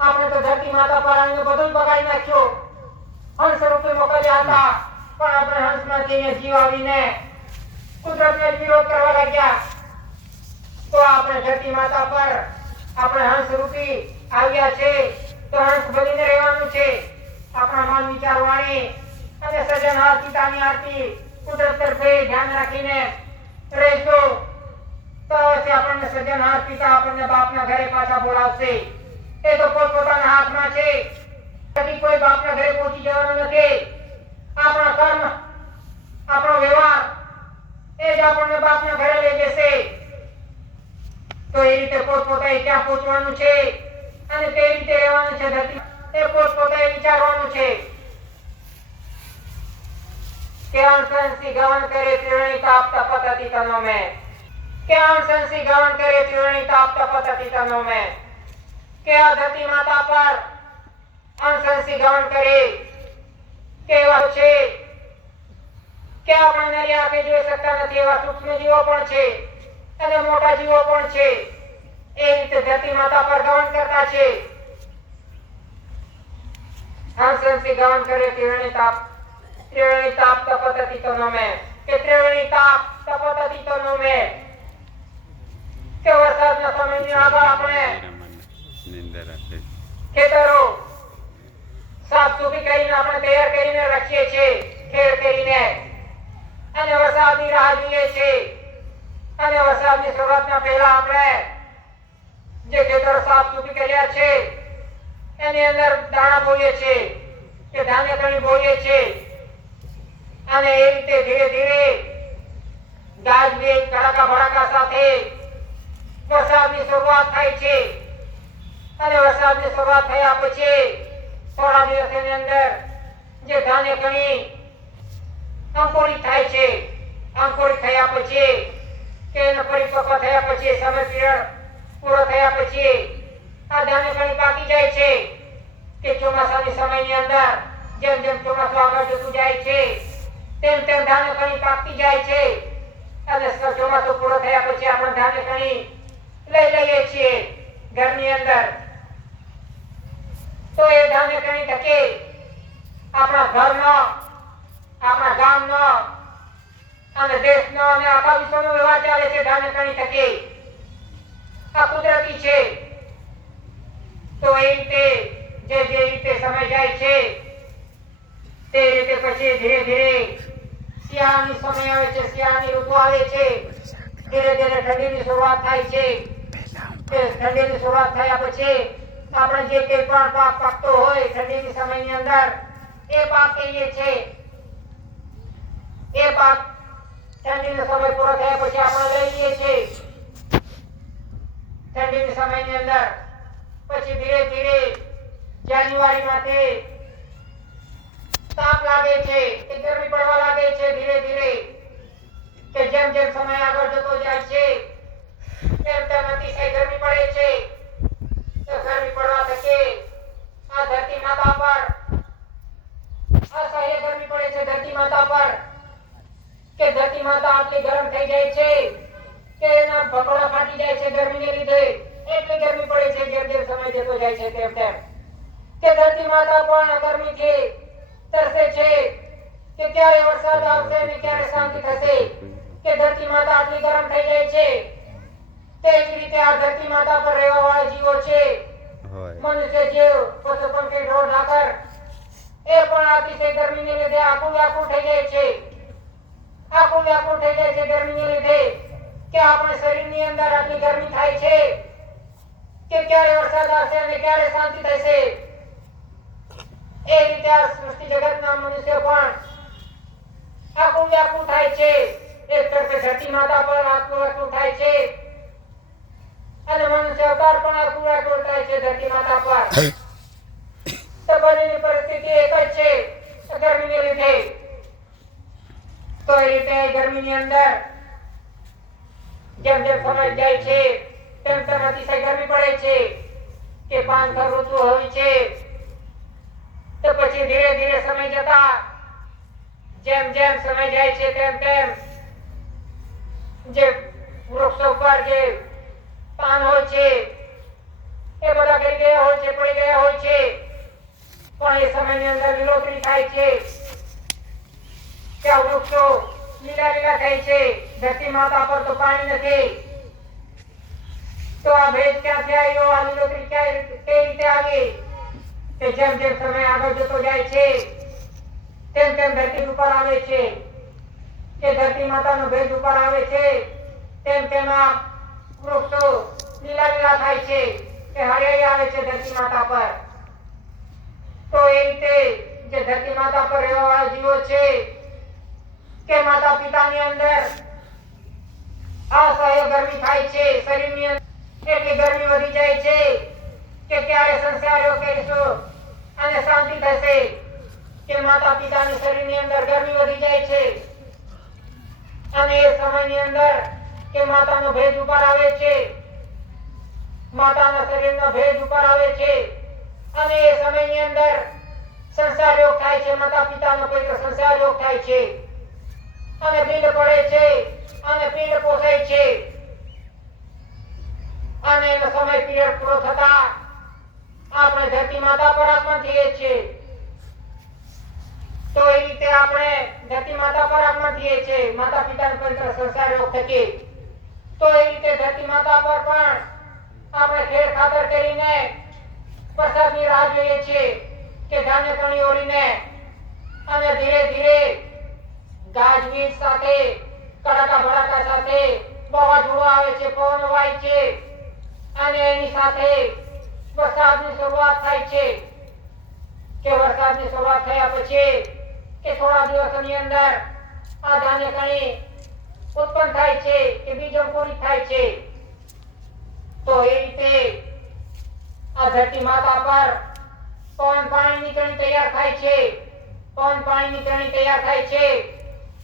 આપણે તો ધરતી માતા પર આવીને બધું બગાડી નાખ્યું. હંસ રૂપે મોકલ્યા હતા, પણ આપણે હંસમાંથી જીવ આવીને કુદરતને વિરોધ કરવા લાગ્યા. તો આપણે ધરતી માતા પર આપણે હંસ રૂપી આવ્યા છે, તો હંસ બનીને રહેવાનું છે. આપણા મન વિચાર વાણી અને સર્જન પિતાની આરતી કુદરત તરફે ધ્યાન રાખીને રહેશો તો આપણને સર્જન પિતા આપણને બાપના ઘરે પાછા બોલાવશે. એ તો પોતપોતાના હાથમાં છે. કદી કોઈ બાપના ઘરે પહોંચી જવાનું નથી. આપણા કર્મ, આપણો વ્યવહાર એ જ આપણને બાપના ઘરે લઈ જશે. તો એ રીતે પોતપોતાએ ક્યાં પહોંચવાનું છે અને તે રીતે રહેવાનું છે. ધરતી એ પોતપોતાએ વિચારવાનું છે. જ્ઞાન સંસી ગવન કરે ત્રિવેણી તાપ તપત તનો મેં. જ્ઞાન સંસી ગવન કરે ત્રિવેણી તાપ તપત તનો મેં. કે આ ધરતી માતા પર અંશંસી ગવન કરે કેવા છે કે આપણે નરી આંખે જોઈ શકતા નથી એવા સૂક્ષ્મ જીવો પણ છે અને મોટા જીવો પણ છે. એ રીતે ધરતી માતા પર ગવન કરતા છે. અંશંસી ગવન કરે ત્રિવેણી તાપ તપત તનો મેં. કે ત્રિવેણી તાપ તપત તનો મેં. કે વરસાદના સમયની આગળ આપણે ખેતરો સાફ સુફી કરીને આપણે તૈયાર કરીને રાખીએ છીએ, ખેડ કરીને, અને વરસાદની રાહ જોઈએ છીએ. અને વરસાદની શરૂઆતના પહેલા આપણે જે ખેતરો સાફ સુફી કર્યા છે એની અંદર દાણા બોઈએ છીએ કે ધાન્ય કણી બોઈએ છીએ. અને એ રીતે ધીરે ધીરે ગાજવીજ કડાકા ભડાકા સાથે વરસાદની શરૂઆત થાય છે. અને વરસાદની શરૂઆત થયા પછી થોડા દિવસની અંદર જે ધાન્ય કણી અંકુરિત થાય છે, અંકુરિત થયા પછી કે એનો પરિપક્વ થયા પછી સમય પીરિયડ પૂરો થયા પછી આ ધાન્ય કણી પાકી જાય છે. કે ચોમાસાની સમયની અંદર જેમ જેમ ચોમાસું આગળ જતું જાય છે તેમ તેમ ધાન્ય કણી પાકતી જાય છે. અને ચોમાસું પૂરો થયા પછી આપણે ધાન્ય કણી લઈ લઈએ છીએ ઘરની અંદર. તો એ ધાન્ય કણી થકી આપણા ઘરનો, આપણા ગામનો અને દેશનો અને આખા વિશ્વનો વ્યવહાર ચાલે છે ધાન્ય કણી થકી. આ કુદરતી છે. તો એ રીતે જે રીતે સમય જાય છે તે રીતે પછી ધીરે ધીરે શિયાળાની સમય આવે છે, શિયાળાની ઋતુ આવે છે. ધીરે ધીરે ઠંડીની શરૂઆત થાય છે. ઠંડીની શરૂઆત થયા પછી આપણે જે કંઈ પણ પાક પાકતો હોય ઠંડીની સમયની અંદર એ પાક કહીએ છીએ. એ પાક ઠંડીનો સમય પૂરો થયા પછી આપણે લઈ લઈએ છીએ ઠંડીની સમયની અંદર. પછી ધીરે ધીરે જાન્યુઆરીમાંથી તાપ લાગે છે કે ગરમી પડવા લાગે છે. ધીરે ધીરે કે જેમ જેમ સમય આગળ જતો જાય છે તેમ તેમ અતિશય ગરમી પડે છે. તો ગરમી પડવા થકી આ ધરતી માતા પર અસહ્ય ગરમી પડે છે. ધરતી માતા પર કે ધરતી માતા આટલી ગરમ થઈ જાય છે કે એના ભકોડા ફાટી જાય છે ગરમીને લીધે. એટલી ગરમી પડે છે જેમ જેમ સમય જતો જાય છે તેમ તેમ. કે ધરતી માતા પણ ગરમીથી તરસે છે કે ક્યારે વરસાદ આવશે અને ક્યારે શાંતિ થશે. કે ધરતી માતા આટલી ગરમ થઈ જાય છે. તે જ રીતે આ ધરતી માતા પર રહેવા વાળા જીવો છે, મનુષ્ય જીવ, પશુ પંખી, ઢોર ઢાકર, એ પણ અતિશય ગરમીને લીધે આખું વ્યાકુળ થઈ જાય છે. આખું વ્યાકુળ થઈ જાય છે ગરમીને લીધે. કે આપણે શરીરની અંદર આટલી ગરમી થાય છે કે ક્યારે વરસાદ આવશે અને ક્યારે શાંતિ થશે. એ રીતે આ સૃષ્ટિ જગતના મનુષ્ય પણ આખું વ્યાકુળ થાય છે. એક તરફે ધરતી માતા પર આખું વ્યાકુળ થાય છે અને મનુષ્ય અવતાર પણ આખું વ્યાકુળ થાય છે ધરતી માતા પર. તો બંનેની પરિસ્થિતિ એક જ છે ગરમીને લીધે. તો એ રીતે ગરમીની અંદર જેમ જેમ સમય જાય છે તેમ તેમ અતિશય ગરમી પડે છે. કે પાનખર ઋતુ હોય છે. તો પછી ધીરે ધીરે સમય જતા જેમ જેમ સમય જાય છે તેમ તેમ જે વૃક્ષો પર જે પાન હોય છે એ બધા ગઈ ગયા હોય છે, પડી ગયા હોય છે, પણ એ સમયની અંદર લીલોતરી થાય છે, ત્યાં વૃક્ષો લીલા લીલા થાય છે, ધરતી માતા પર તો પાણી નથી, તો આ ભેજ ક્યાંથી આવ્યો, આ લીલોતરી કઈ રીતે આવી? કે જેમ જેમ સમય આગળ જતો જાય છે તેમ તેમ ધરતી ઉપર આવે છે, કે ધરતી માતાનો ભેજ ઉપર આવે છે, તેમ તેમ આ વૃક્ષો લીલા લીલા થાય છે, કે હરિયાળી આવે છે ધરતી માતા પર. તો એ રીતે જે ધરતી માતા પર રહેવા જીવો છે, કે માતા પિતાની અંદર અસહ્ય ગરમી થાય છે, શરીરની અંદર એટલી ગરમી વધી જાય છે કે ક્યારે સંસારો કરીશું અને શાંતિ થશે, કે માતા પિતાના શરીરની અંદર ગરમી વધી જાય છે, અને એ સમયની અંદર કે માતાનો ભેજ ઉપર આવે છે, માતાના શરીરનો ભેજ ઉપર આવે છે, અને એ સમયની અંદર સંસાર રોગ થાય છે, માતા પિતાનો કોઈ સંસાર રોગ થાય છે, અને પિંડ પડે છે, અને પિંડ પોસાય છે, અને એનો સમય પીરિયડ પૂરો થતા આપણે ધરતી માતા પર આગમન થઈએ છીએ. તો એ રીતે આપણે ધરતી માતા પર આગમન થઈએ છીએ માતા પિતાના પવિત્ર સંસાર રોગ થકી. તો એ રીતે ધરતી માતા પર પણ આપણે ખેડ ખાતર કરીને વરસાદની રાહ જોઈએ છીએ, કે ધાન્ય કણી ઓળીને અને ધીરે ધીરે ગાજવીજ સાથે કડાકા ભડાકા સાથે વાવાઝોડું આવે છે, પવન વાય છે, અને એની સાથે વરસાદની શરૂઆત થાય છે, કે વરસાદની શરૂઆત થયા પછી કે થોડા દિવસોની અંદર આ ધાન્ય કણી ઉત્પન્ન થાય છે, કે બીજ અંકુરિત થાય છે. તો એ રીતે આ ધરતી માતા પર પવન પાણીની કણી તૈયાર થાય છે, પવન પાણીની કણી તૈયાર થાય છે,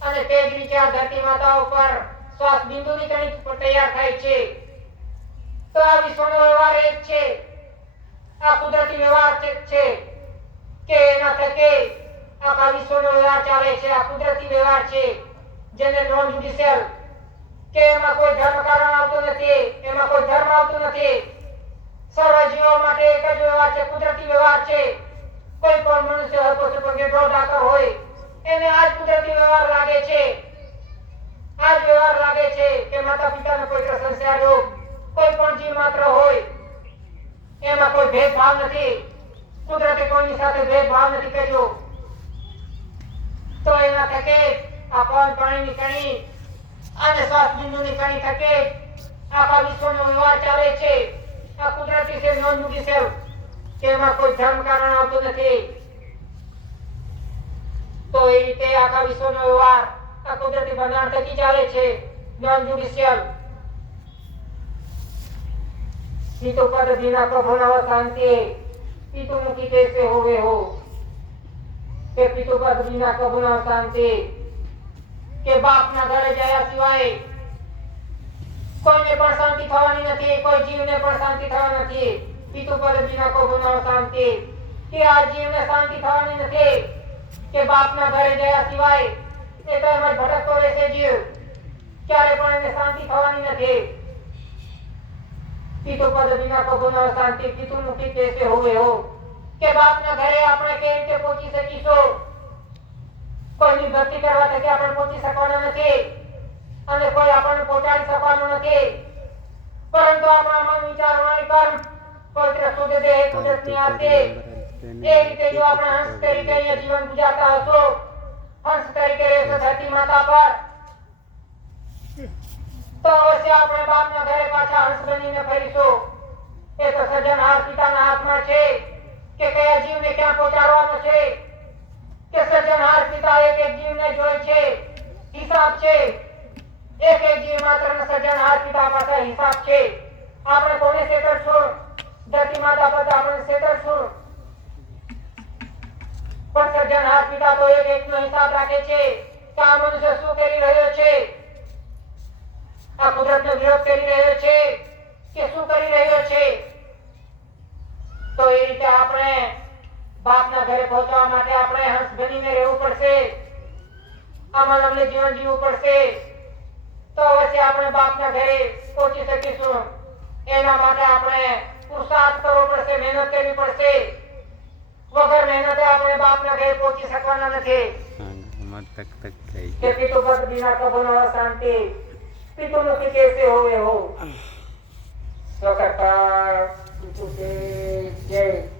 અને તે જ રીતે આ ધરતી માતા ઉપર શ્વાસ બિંદુની કણી તૈયાર થાય છે. તો આ વિશ્વનો વ્યવહાર એક છે, આ કુદરતી વ્યવહાર છે, કે એના થકી આખા વિશ્વનો વ્યવહાર ચાલે છે. આ કુદરતી વ્યવહાર છે, જેને નોન જ્યુડિશિયલ, કે એમાં કોઈ ધર્મ કારણ આવતું નથી, એમાં કોઈ ધર્મ આવતું નથી. સર્વ જીવો માટે એક જ વ્યવહાર છે, કુદરતી વ્યવહાર છે. કોઈ પણ મનુષ્ય હોય, પશુ પક્ષી, ઢોર ઢાકર હોય, એને આ જ કુદરતી વ્યવહાર લાગે છે, આ જ વ્યવહાર લાગે છે, કે માતા પિતાનો પવિત્ર સંસ્કાર રૂપ કોઈ પણ જીવ માત્ર હોય, એમાં કોઈ ભેદભાવ નથી. કુદરતે કોઈની સાથે ભેદભાવ નથી કર્યો. તો એના થકી આ પવન પાણીની કણી અને શ્વાસ બિંદુની કણી થકી આખા વિશ્વનો વ્યવહાર ચાલે છે. આ કુદરતી છે, નોન જ્યુડિશિયલ, કે એમાં કોઈ ધર્મ કારણ આવતું નથી. તો એ રીતે આખા વિશ્વનો વ્યવહાર આ કુદરતી બંધારણ થકી ચાલે છે, નોન જ્યુડિશિયલ. પિતુ પદ વિના પ્રભુ નવ શાંતિ, પિતુ મુખી कैसे होवे हो, કે પિતુ પદ વિના પ્રભુ નવ શાંતિ, કે બાપના ઘરે ગયા સિવાય કોઈને પણ શાંતિ થવાની નથી, કોઈ જીવને પણ શાંતિ થવાની નથી. પિતુ પદ વિના પ્રભુ નવ શાંતિ, કે આ જીવને શાંતિ થવાની નથી, કે બાપના ઘરે ગયા સિવાય એ તો એમ જ ભટકતો રહેશે જીવ, ક્યારે પણ એને શાંતિ થવાની નથી. પિતુ પદ વિના પ્રભુ નવ શાંતિ, પિતુ મુખી कैसे होवे हो, કે બાપના ઘરે આપણે કેવી રીતે પહોંચી શકીશું? કોઈની ભક્તિ કરવા થકી આપણે પહોંચી શકવાના નથી, અને કોઈ આપણને પહોંચાડી શકવાનું નથી. પરંતુ આપણા મન વિચાર વાણી કર્મ પવિત્ર શુદ્ધ દેહ કુદરતની આરતી, એ રીતે જો આપણે હંસ તરીકે અહીંયા જીવન ગુજારતા હશો, હંસ તરીકે રહેશો ધરતી માતા પર, તો અવશ્ય આપણે બાપના ઘરે પાછા હંસ બનીને ફરીશું. એ તો સર્જનહાર પિતાના હાથમાં છે, કે કયા જીવને ક્યાં પહોંચાડવાનો છે. કે સર્જનહાર પિતા એક એક જીવને જોઈ છે, હિસાબ છે. એક એક જીવ માત્રનો સર્જનહાર પિતા પાસે હિસાબ છે. આપણે કોને છેતરશું? ધરતી માતા પર આપણે છેતરશું, પણ સર્જનહાર પિતા તો એક એકનો હિસાબ રાખે છે, કે આ મનુષ્ય શું કરી રહ્યો છે, આ કુદરતનો વિરોધ કરી રહ્યો છે કે શું કરી રહ્યો છે. તો એ રીતે આપણે બાપના ઘરે પહોંચવા માટે આપણે હંસ બનીને રહેવું પડશે, આમાં અમને જીવન જીવવું પડશે. તો અવશ્ય આપણે બાપના ઘરે પહોંચી શકીશું. એના માટે આપણે પુરુષાર્થ કરવો પડશે, મહેનત કરવી પડશે. વગર મહેનતે આપણે બાપના ઘરે પહોંચી શકવાના નથી. કે પિતુ પદ બિના કભો ન શાંતિ, પિતુ મુખી કેસે હોવે હો. તો કરતા પિતુ કે જય.